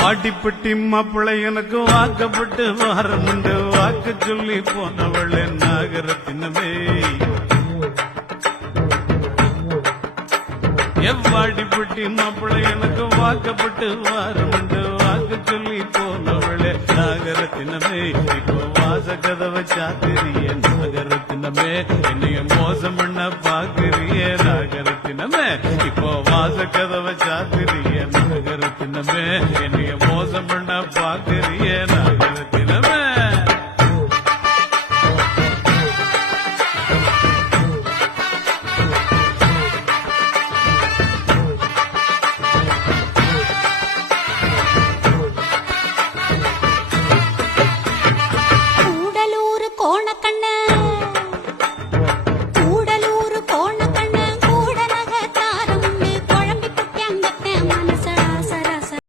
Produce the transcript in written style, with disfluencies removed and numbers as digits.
வாடிப்பட்டி மாப்பிள்ளை எனக்கு வாக்கப்பட்டு வாரமுண்டு வாக்கு சொல்லி போனவள் நாகரத்தினமே எவ்வாடிப்பட்டி மாப்பிள்ளை எனக்கு வாக்கப்பட்டு வாரமுண்டு வாக்கு சொல்லி போனவளே நாகரத்தினமே இப்போ வாச கதவை சாத்திரிய நாகரத்தினமே என்னைய மோசம் பண்ண பாக்குறிய நாகரத்தினமே இப்போ வாச கதவை சாத்திரிய நாகரத்தினமே என்னைய மோசம் பண்ண பாக்குறிய நாகரத்தினமே